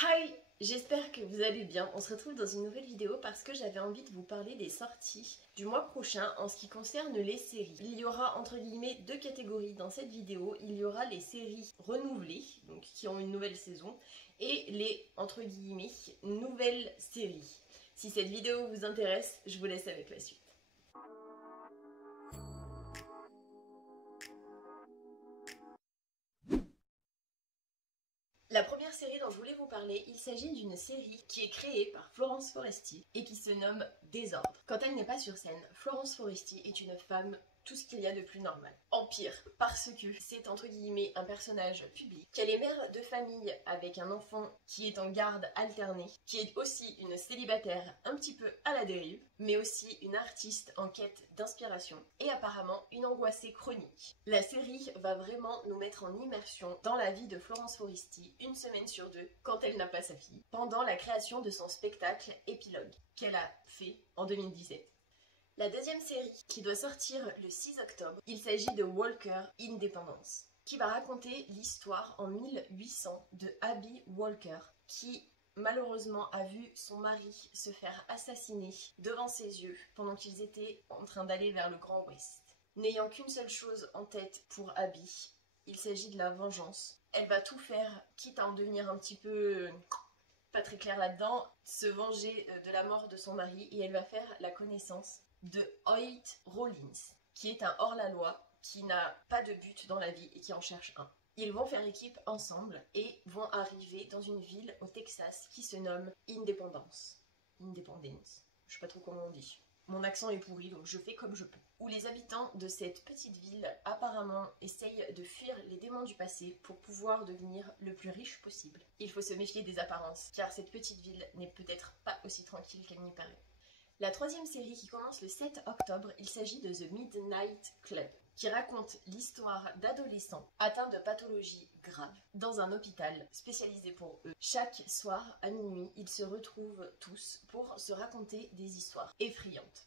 Hi, j'espère que vous allez bien. On se retrouve dans une nouvelle vidéo parce que j'avais envie de vous parler des sorties du mois prochain en ce qui concerne les séries. Il y aura entre guillemets deux catégories dans cette vidéo. Il y aura les séries renouvelées, donc qui ont une nouvelle saison, et les entre guillemets nouvelles séries. Si cette vidéo vous intéresse, je vous laisse avec la suite. La première série dont je voulais vous parler, il s'agit d'une série qui est créée par Florence Foresti et qui se nomme Désordre. Quand elle n'est pas sur scène, Florence Foresti est une femme tout ce qu'il y a de plus normal. En pire, parce que c'est entre guillemets un personnage public, qu'elle est mère de famille avec un enfant qui est en garde alternée, qui est aussi une célibataire un petit peu à la dérive, mais aussi une artiste en quête d'inspiration et apparemment une angoissée chronique. La série va vraiment nous mettre en immersion dans la vie de Florence Foresti une semaine sur deux quand elle n'a pas sa fille, pendant la création de son spectacle Épilogue, qu'elle a fait en 2017. La deuxième série, qui doit sortir le 6 octobre, il s'agit de Walker Independence, qui va raconter l'histoire en 1800 de Abby Walker, qui malheureusement a vu son mari se faire assassiner devant ses yeux pendant qu'ils étaient en train d'aller vers le Grand Ouest. N'ayant qu'une seule chose en tête pour Abby, il s'agit de la vengeance. Elle va tout faire, quitte à en devenir un petit peu pas très clair là-dedans, se venger de la mort de son mari, et elle va faire la connaissance de Hoyt Rawlins, qui est un hors-la-loi, qui n'a pas de but dans la vie et qui en cherche un. Ils vont faire équipe ensemble et vont arriver dans une ville au Texas qui se nomme Independence. Independence. Je sais pas trop comment on dit. Mon accent est pourri, donc je fais comme je peux. Où les habitants de cette petite ville apparemment essayent de fuir les démons du passé pour pouvoir devenir le plus riche possible. Il faut se méfier des apparences, car cette petite ville n'est peut-être pas aussi tranquille qu'elle n'y paraît. La troisième série qui commence le 7 octobre, il s'agit de The Midnight Club, qui raconte l'histoire d'adolescents atteints de pathologies graves dans un hôpital spécialisé pour eux. Chaque soir à minuit, ils se retrouvent tous pour se raconter des histoires effrayantes.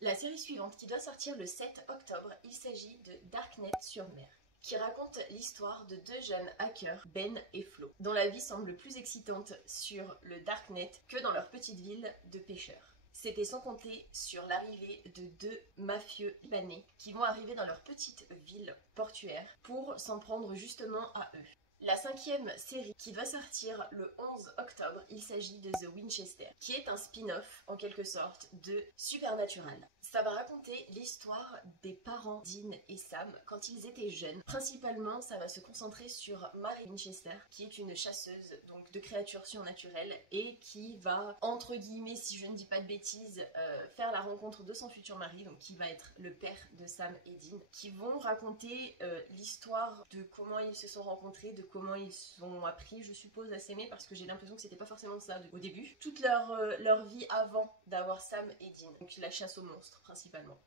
La série suivante qui doit sortir le 7 octobre, il s'agit de Darknet sur mer, qui raconte l'histoire de deux jeunes hackers, Ben et Flo, dont la vie semble plus excitante sur le Darknet que dans leur petite ville de pêcheurs. C'était sans compter sur l'arrivée de deux mafieux libanais qui vont arriver dans leur petite ville portuaire pour s'en prendre justement à eux. La cinquième série qui va sortir le 11 octobre, il s'agit de The Winchester, qui est un spin-off en quelque sorte de Supernatural. Ça va raconter l'histoire des parents Dean et Sam quand ils étaient jeunes. Principalement, ça va se concentrer sur Mary Winchester, qui est une chasseuse donc de créatures surnaturelles et qui va, entre guillemets, si je ne dis pas de bêtises, faire la rencontre de son futur mari, donc qui va être le père de Sam et Dean, qui vont raconter l'histoire de comment ils se sont rencontrés, de comment ils sont appris, je suppose, à s'aimer, parce que j'ai l'impression que c'était pas forcément ça au début. Toute leur vie avant d'avoir Sam et Dean, donc la chasse aux monstres principalement.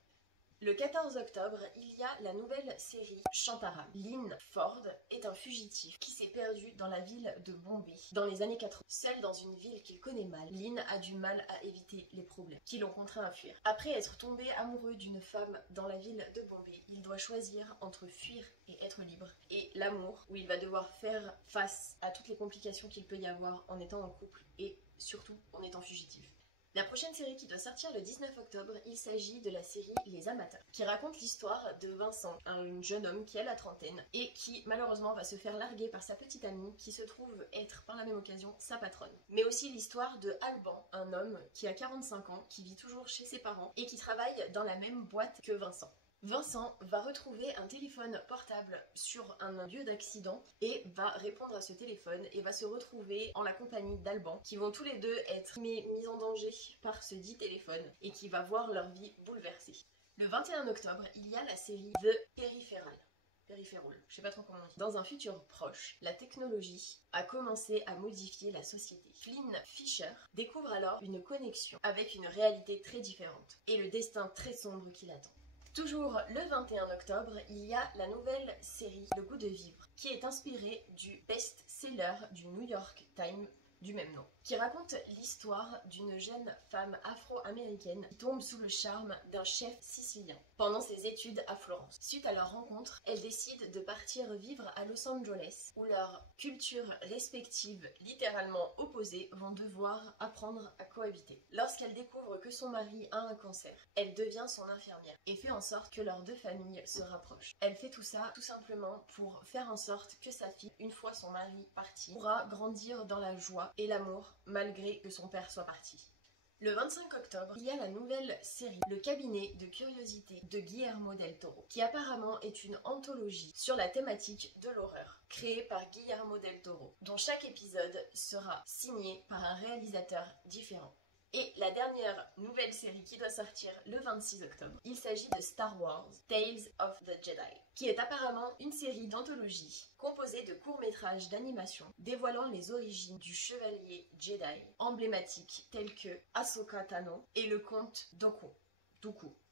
Le 14 octobre, il y a la nouvelle série Shantara. Lynn Ford est un fugitif qui s'est perdu dans la ville de Bombay dans les années 80. Seul dans une ville qu'il connaît mal, Lynn a du mal à éviter les problèmes qui l'ont contraint à fuir. Après être tombé amoureux d'une femme dans la ville de Bombay, il doit choisir entre fuir et être libre, et l'amour, où il va devoir faire face à toutes les complications qu'il peut y avoir en étant en couple et surtout en étant fugitif. La prochaine série qui doit sortir le 19 octobre, il s'agit de la série Les Amateurs, qui raconte l'histoire de Vincent, un jeune homme qui a la trentaine et qui malheureusement va se faire larguer par sa petite amie qui se trouve être par la même occasion sa patronne. Mais aussi l'histoire de Alban, un homme qui a 45 ans, qui vit toujours chez ses parents et qui travaille dans la même boîte que Vincent. Vincent va retrouver un téléphone portable sur un lieu d'accident et va répondre à ce téléphone et va se retrouver en la compagnie d'Alban, qui vont tous les deux être mis en danger par ce dit téléphone et qui va voir leur vie bouleversée. Le 21 octobre, il y a la série The Peripheral. Je sais pas trop comment on dit. Dans un futur proche, la technologie a commencé à modifier la société. Flynn Fisher découvre alors une connexion avec une réalité très différente et le destin très sombre qui l'attend. Toujours le 21 octobre, il y a la nouvelle série Le Goût de Vivre, qui est inspirée du best-seller du New York Times, du même nom, qui raconte l'histoire d'une jeune femme afro-américaine qui tombe sous le charme d'un chef sicilien pendant ses études à Florence. Suite à leur rencontre, elles décident de partir vivre à Los Angeles, où leurs cultures respectives, littéralement opposées, vont devoir apprendre à cohabiter. Lorsqu'elle découvre que son mari a un cancer, elle devient son infirmière et fait en sorte que leurs deux familles se rapprochent. Elle fait tout ça tout simplement pour faire en sorte que sa fille, une fois son mari parti, pourra grandir dans la joie et l'amour malgré que son père soit parti. Le 25 octobre, il y a la nouvelle série Le cabinet de curiosité de Guillermo del Toro, qui apparemment est une anthologie sur la thématique de l'horreur, créée par Guillermo del Toro, dont chaque épisode sera signé par un réalisateur différent. Et la dernière nouvelle série qui doit sortir le 26 octobre, il s'agit de Star Wars Tales of the Jedi, qui est apparemment une série d'anthologie composée de courts-métrages d'animation dévoilant les origines du chevalier Jedi emblématique tels que Ahsoka Tano et le comte Dooku.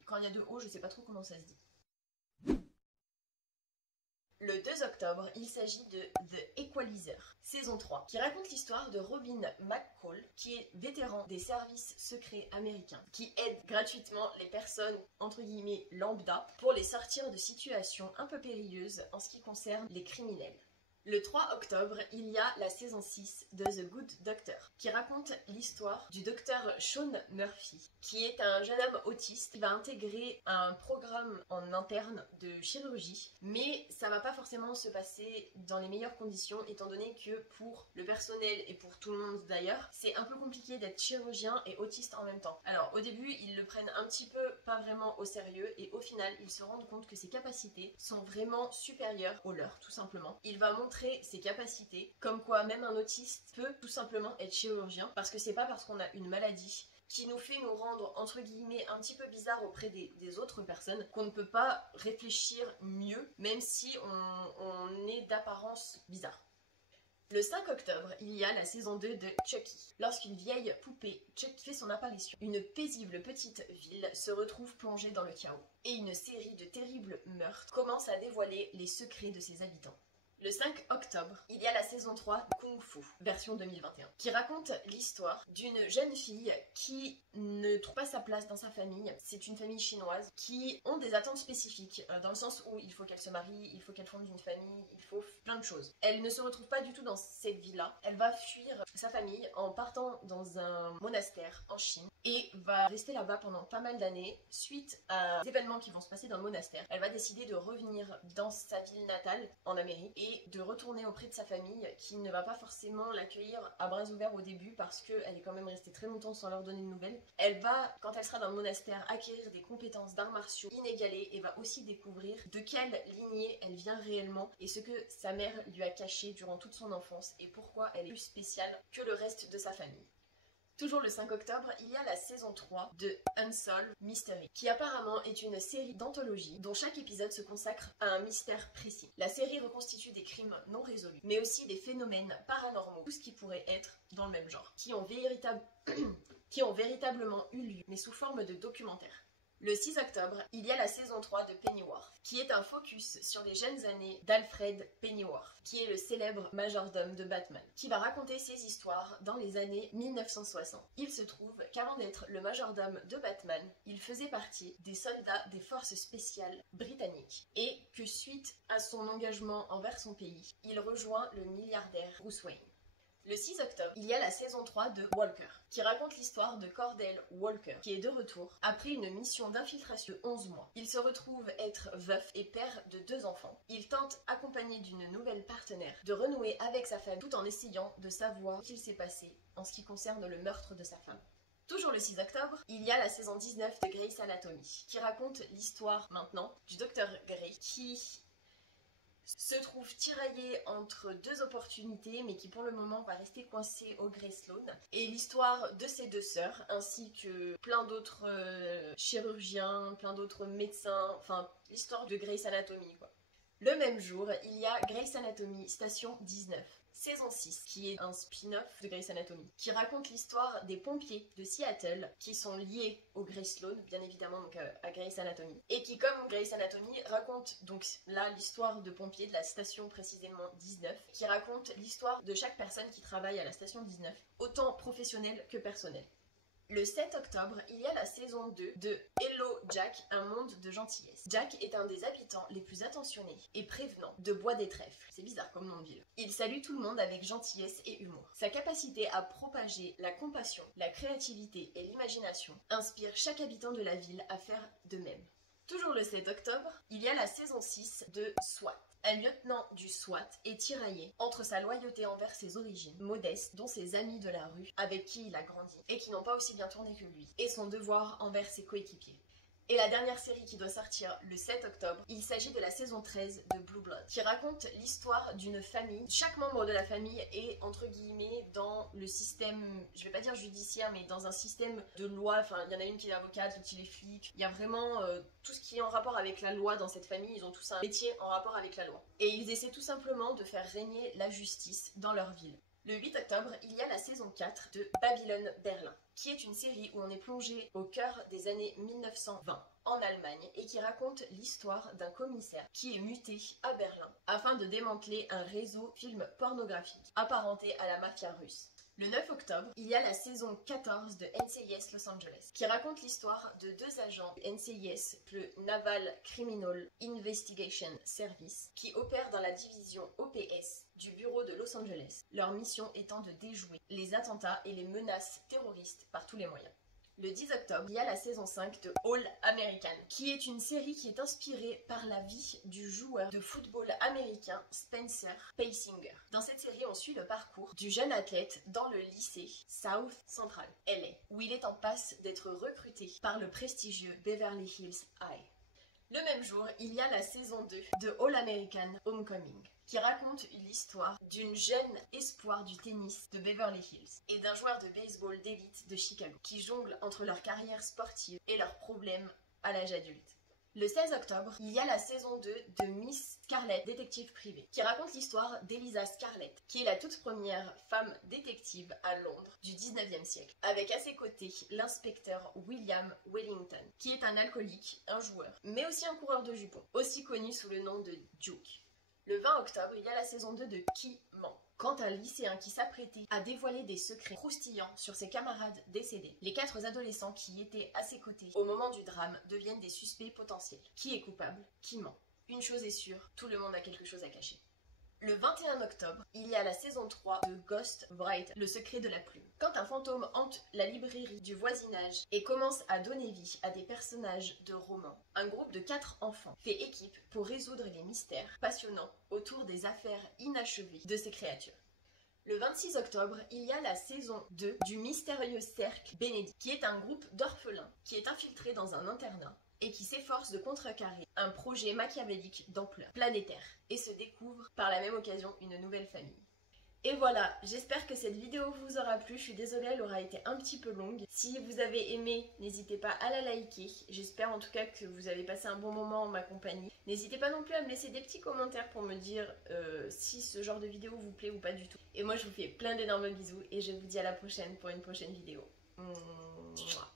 Quand il y a deux O, je sais pas trop comment ça se dit. Le 2 octobre, il s'agit de The Equalizer, saison 3, qui raconte l'histoire de Robin McCall, qui est vétéran des services secrets américains, qui aide gratuitement les personnes, entre guillemets, lambda, pour les sortir de situations un peu périlleuses en ce qui concerne les criminels. Le 3 octobre, il y a la saison 6 de The Good Doctor, qui raconte l'histoire du docteur Sean Murphy, qui est un jeune homme autiste qui va intégrer un programme en interne de chirurgie, mais ça va pas forcément se passer dans les meilleures conditions, étant donné que pour le personnel et pour tout le monde d'ailleurs, c'est un peu compliqué d'être chirurgien et autiste en même temps. Alors au début, ils le prennent un petit peu pas vraiment au sérieux, et au final, ils se rendent compte que ses capacités sont vraiment supérieures aux leurs, tout simplement. Il va montrer ses capacités, comme quoi même un autiste peut tout simplement être chirurgien, parce que c'est pas parce qu'on a une maladie qui nous fait nous rendre entre guillemets un petit peu bizarre auprès des autres personnes qu'on ne peut pas réfléchir mieux, même si on est d'apparence bizarre. Le 5 octobre, il y a la saison 2 de Chucky. Lorsqu'une vieille poupée, Chucky, fait son apparition, une paisible petite ville se retrouve plongée dans le chaos, et une série de terribles meurtres commence à dévoiler les secrets de ses habitants. Le 5 octobre, il y a la saison 3 de Kung Fu, version 2021, qui raconte l'histoire d'une jeune fille qui ne trouve pas sa place dans sa famille. C'est une famille chinoise qui ont des attentes spécifiques, dans le sens où il faut qu'elle se marie, il faut qu'elle fonde une famille, il faut plein de choses. Elle ne se retrouve pas du tout dans cette vie-là. Elle va fuir sa famille en partant dans un monastère en Chine et va rester là-bas pendant pas mal d'années. Suite à des événements qui vont se passer dans le monastère, elle va décider de revenir dans sa ville natale en Amérique et de retourner auprès de sa famille, qui ne va pas forcément l'accueillir à bras ouverts au début parce qu'elle est quand même restée très longtemps sans leur donner de nouvelles. Elle va, quand elle sera dans le monastère, acquérir des compétences d'arts martiaux inégalées et va aussi découvrir de quelle lignée elle vient réellement et ce que sa mère lui a caché durant toute son enfance et pourquoi elle est plus spéciale que le reste de sa famille. Toujours le 5 octobre, il y a la saison 3 de Unsolved Mystery, qui apparemment est une série d'anthologie dont chaque épisode se consacre à un mystère précis. La série reconstitue des crimes non résolus, mais aussi des phénomènes paranormaux, tout ce qui pourrait être dans le même genre, qui ont véritablement eu lieu, mais sous forme de documentaire. Le 6 octobre, il y a la saison 3 de Pennyworth, qui est un focus sur les jeunes années d'Alfred Pennyworth, qui est le célèbre majordome de Batman, qui va raconter ses histoires dans les années 1960. Il se trouve qu'avant d'être le majordome de Batman, il faisait partie des soldats des forces spéciales britanniques, et que suite à son engagement envers son pays, il rejoint le milliardaire Bruce Wayne. Le 6 octobre, il y a la saison 3 de Walker, qui raconte l'histoire de Cordell Walker, qui est de retour après une mission d'infiltration de 11 mois. Il se retrouve être veuf et père de 2 enfants. Il tente, accompagné d'une nouvelle partenaire, de renouer avec sa famille tout en essayant de savoir ce qu'il s'est passé en ce qui concerne le meurtre de sa femme. Toujours le 6 octobre, il y a la saison 19 de Grey's Anatomy, qui raconte l'histoire maintenant du docteur Grey, qui se trouve tiraillé entre 2 opportunités, mais qui pour le moment va rester coincé au Grey Sloan, et l'histoire de ses 2 sœurs, ainsi que plein d'autres chirurgiens, plein d'autres médecins, enfin l'histoire de Grey's Anatomy quoi. Le même jour, il y a Grey's Anatomy Station 19, Saison 6, qui est un spin-off de Grey's Anatomy, qui raconte l'histoire des pompiers de Seattle qui sont liés au Grey Sloan, bien évidemment donc à Grey's Anatomy, et qui, comme Grey's Anatomy, raconte donc là l'histoire de pompiers de la station précisément 19, qui raconte l'histoire de chaque personne qui travaille à la station 19, autant professionnelle que personnelle. Le 7 octobre, il y a la saison 2 de Hello Jack, un monde de gentillesse. Jack est un des habitants les plus attentionnés et prévenants de Bois des Trèfles. C'est bizarre comme nom de ville. Il salue tout le monde avec gentillesse et humour. Sa capacité à propager la compassion, la créativité et l'imagination inspire chaque habitant de la ville à faire de même. Toujours le 7 octobre, il y a la saison 6 de SWAT. Un lieutenant du SWAT est tiraillé entre sa loyauté envers ses origines, modestes, dont ses amis de la rue, avec qui il a grandi, et qui n'ont pas aussi bien tourné que lui, et son devoir envers ses coéquipiers. Et la dernière série qui doit sortir le 7 octobre, il s'agit de la saison 13 de Blue Blood, qui raconte l'histoire d'une famille. Chaque membre de la famille est, entre guillemets, dans le système, je vais pas dire judiciaire, mais dans un système de loi. Enfin, il y en a une qui est avocate, l'autre qui est flic. Il y a vraiment tout ce qui est en rapport avec la loi dans cette famille. Ils ont tous un métier en rapport avec la loi. Et ils essaient tout simplement de faire régner la justice dans leur ville. Le 8 octobre, il y a la saison 4 de Babylone Berlin, qui est une série où on est plongé au cœur des années 1920 en Allemagne et qui raconte l'histoire d'un commissaire qui est muté à Berlin afin de démanteler un réseau film pornographique apparenté à la mafia russe. Le 9 octobre, il y a la saison 14 de NCIS Los Angeles, qui raconte l'histoire de deux agents du NCIS, le Naval Criminal Investigation Service, qui opèrent dans la division OPS du bureau de Los Angeles, leur mission étant de déjouer les attentats et les menaces terroristes par tous les moyens. Le 10 octobre, il y a la saison 5 de All American, qui est une série qui est inspirée par la vie du joueur de football américain Spencer Paysinger. Dans cette série, on suit le parcours du jeune athlète dans le lycée South Central, LA, où il est en passe d'être recruté par le prestigieux Beverly Hills High. Le même jour, il y a la saison 2 de All American Homecoming, qui raconte l'histoire d'une jeune espoir du tennis de Beverly Hills et d'un joueur de baseball d'élite de Chicago, qui jonglent entre leur carrière sportive et leurs problèmes à l'âge adulte. Le 16 octobre, il y a la saison 2 de Miss Scarlett, détective privée, qui raconte l'histoire d'Eliza Scarlett, qui est la toute première femme détective à Londres du 19e siècle, avec à ses côtés l'inspecteur William Wellington, qui est un alcoolique, un joueur, mais aussi un coureur de jupons, aussi connu sous le nom de Duke. Le 20 octobre, il y a la saison 2 de Qui ment, quand un lycéen qui s'apprêtait à dévoiler des secrets croustillants sur ses camarades décédés. Les 4 adolescents qui étaient à ses côtés au moment du drame deviennent des suspects potentiels. Qui est coupable? Qui ment? Une chose est sûre, tout le monde a quelque chose à cacher. Le 21 octobre, il y a la saison 3 de Ghost Writer, le secret de la plume. Quand un fantôme hante la librairie du voisinage et commence à donner vie à des personnages de romans, un groupe de 4 enfants fait équipe pour résoudre les mystères passionnants autour des affaires inachevées de ces créatures. Le 26 octobre, il y a la saison 2 du mystérieux cercle Bénédicte, qui est un groupe d'orphelins qui est infiltré dans un internat et qui s'efforce de contrecarrer un projet machiavélique d'ampleur planétaire et se découvre par la même occasion une nouvelle famille. Et voilà, j'espère que cette vidéo vous aura plu, je suis désolée, elle aura été un petit peu longue. Si vous avez aimé, n'hésitez pas à la liker, j'espère en tout cas que vous avez passé un bon moment en ma compagnie. N'hésitez pas non plus à me laisser des petits commentaires pour me dire si ce genre de vidéo vous plaît ou pas du tout. Et moi je vous fais plein d'énormes bisous et je vous dis à la prochaine pour une prochaine vidéo. Mouah.